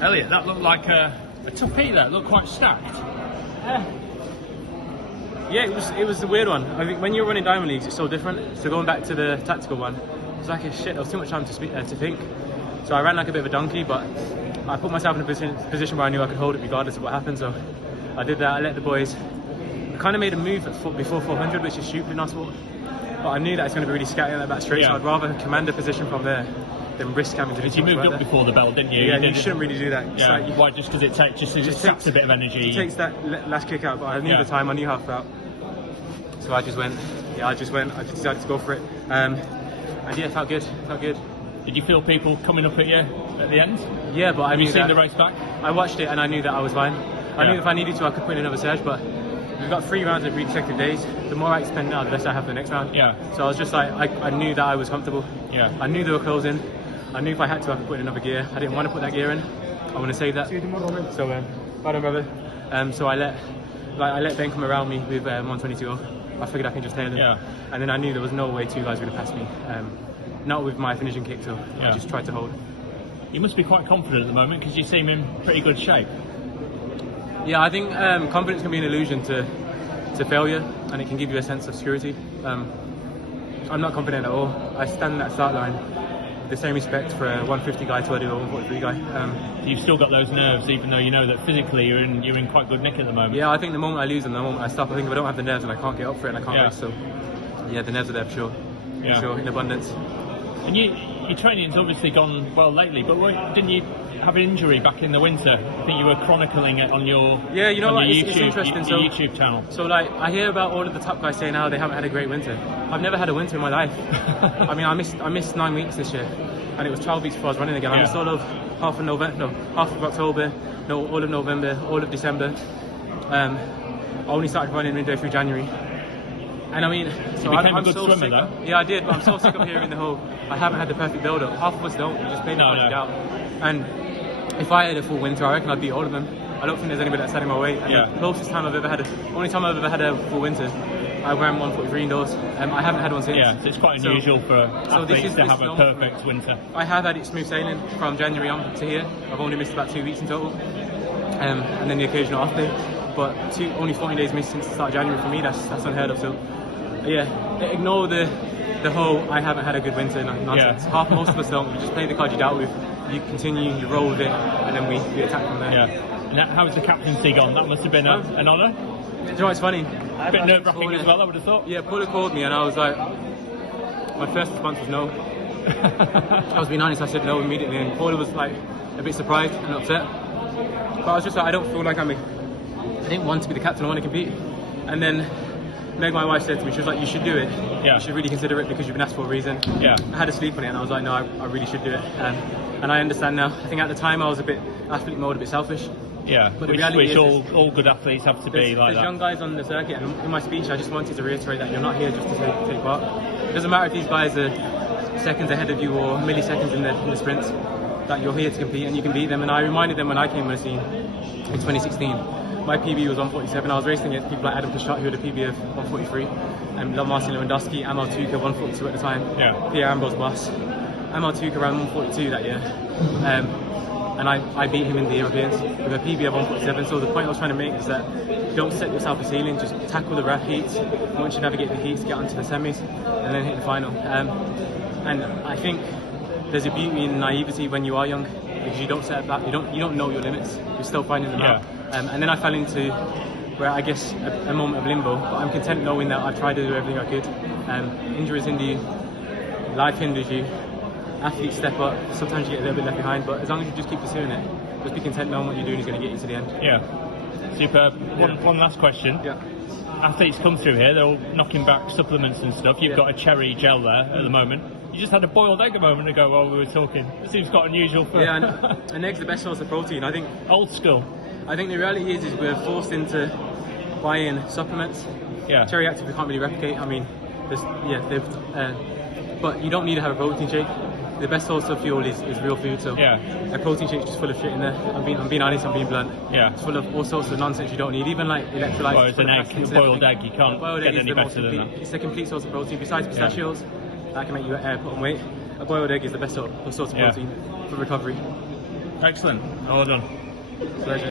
Elliot, that looked like a tough heat there. It looked quite stacked. Yeah, it was a weird one. I think when you're running diamond leagues, it's so different. So going back to the tactical one, it was like there was too much time to think. So I ran like a bit of a donkey, but I put myself in a position where I knew I could hold it regardless of what happened. So I did that. I let the boys. I kind of made a move before 400, which is stupid in our sport. But I knew that it's going to be really scatty on that back straight, so I'd rather command a position from there than risk having to do. You moved up before the bell, didn't you? Yeah, you shouldn't really do that. Yeah. Like why? Just because it saps a bit of energy. It takes that last kick out, but I knew the time. I knew how it felt. So I just went. I just decided to go for it. And yeah, it felt good. Did you feel people coming up at you at the end? Yeah, but Have you seen the race back? I watched it and I knew that I was fine. I knew if I needed to, I could put in another surge, but we've got 3 rounds of consecutive days. The more I expend now, the less I have for the next round. Yeah. So I was just like, I knew that I was comfortable. Yeah. I knew they were closing. I knew if I had to, I could put in another gear. I didn't want to put that gear in. I want to save that. So, pardon, brother. So I let Ben come around me with 122. I figured I can just tail him. Yeah. And then I knew there was no way 2 guys were going to pass me. Not with my finishing kick, so I just tried to hold. You must be quite confident at the moment because you seem in pretty good shape. Yeah, I think confidence can be an illusion to failure, and it can give you a sense of security. I'm not confident at all. I stand at that start line with the same respect for a 150 guy to I do a 143 guy. You've still got those nerves, even though you know that physically you're in quite good nick at the moment. Yeah, I think the moment I lose them, the moment I stop, I think if I don't have the nerves and I can't get up for it and I can't race, so yeah, the nerves are there for sure. For sure, in abundance. And your training's obviously gone well lately, but didn't you have an injury back in the winter? I think you were chronicling it on your YouTube channel. So like, I hear about all of the top guys saying how they haven't had a great winter. I've never had a winter in my life. I mean, I missed 9 weeks this year, and it was 12 weeks before I was running again. I missed all of half of October, all of November, all of December. I only started running midway through January. And I mean, so I'm so swimmer, sick. Though. Yeah, I did, but I'm so sick of hearing the whole, I haven't had the perfect build-up. Half of us don't, we just play the project out. And if I had a full winter, I reckon I'd beat all of them. I don't think there's anybody that's standing my way. And the closest time I've ever had, only time I've ever had a full winter, I ran 143 indoors. I haven't had one since. Yeah, so it's quite unusual for athletes to have a perfect winter. I have had it smooth sailing from January on to here. I've only missed about 2 weeks in total. And then the occasional off day. But only 14 days missed since the start of January for me, that's unheard of. So yeah, ignore the whole I haven't had a good winter nonsense. Most of us don't. We just play the card you dealt with. You continue, you roll with it, and then we attack from there. Yeah. And how's the captaincy gone? That must have been an honour. Do you know what's funny? A bit nerve-wracking as well, I would have thought. Yeah, Paula called me and I was like, my first response was no. I was being honest, I said no immediately, and Paula was like a bit surprised and upset. But I was just like, I don't feel like I didn't want to be the captain, I want to compete. And then Meg, my wife, said to me, she was like, you should do it. You should really consider it because you've been asked for a reason. I had to sleep on it and I was like, no, I really should do it. And I understand now. I think at the time I was a bit athlete mode, a bit selfish. Yeah, but which all good athletes have to be like that. There's young guys on the circuit, and in my speech I just wanted to reiterate that you're not here just to take part. It doesn't matter if these guys are seconds ahead of you or milliseconds in the sprints, that you're here to compete and you can beat them. And I reminded them when I came on the scene in 2016, my PB was 147. I was racing against people like Adam Pashot, who had a PB of 143, and Marcin Lewandowski, Amal Tuka 142 at the time, Pierre Ambrose Boss. Amal Tuka ran 142 that year. And I beat him in the Europeans with a PB of 147. So the point I was trying to make is that don't set yourself a ceiling, just tackle the ref heats. Once you navigate the heats, get onto the semis, and then hit the final. And I think there's a beauty in naivety when you are young, because you don't set that, you don't know your limits. You're still finding them out. And then I fell into where I guess a moment of limbo. But I'm content knowing that I've tried to do everything I could. Injuries hinder you, life hinders you. Athletes step up, sometimes you get a little bit left behind, but as long as you just keep pursuing it, just be content knowing what you're doing is going to get you to the end. Yeah, superb. One last question. Athletes come through here, they're all knocking back supplements and stuff. You've got a cherry gel there at the moment. You just had a boiled egg a moment ago while we were talking. It seems quite unusual for... Yeah, and an egg's the best source of protein. I think... Old school. I think the reality is we're forced into buying supplements. Cherry Active we can't really replicate. I mean, but you don't need to have a protein shake. The best source of fuel is real food. So a protein shake is just full of shit in there. I'm being honest. I'm being blunt. It's full of all sorts of nonsense you don't need. Even like electrolytes. Well, it's an egg, a boiled egg. You can't get any better than that. It's a complete source of protein. Besides pistachios, that can make you put on weight. A boiled egg is the best source of protein for recovery. Excellent. Well done. Pleasure.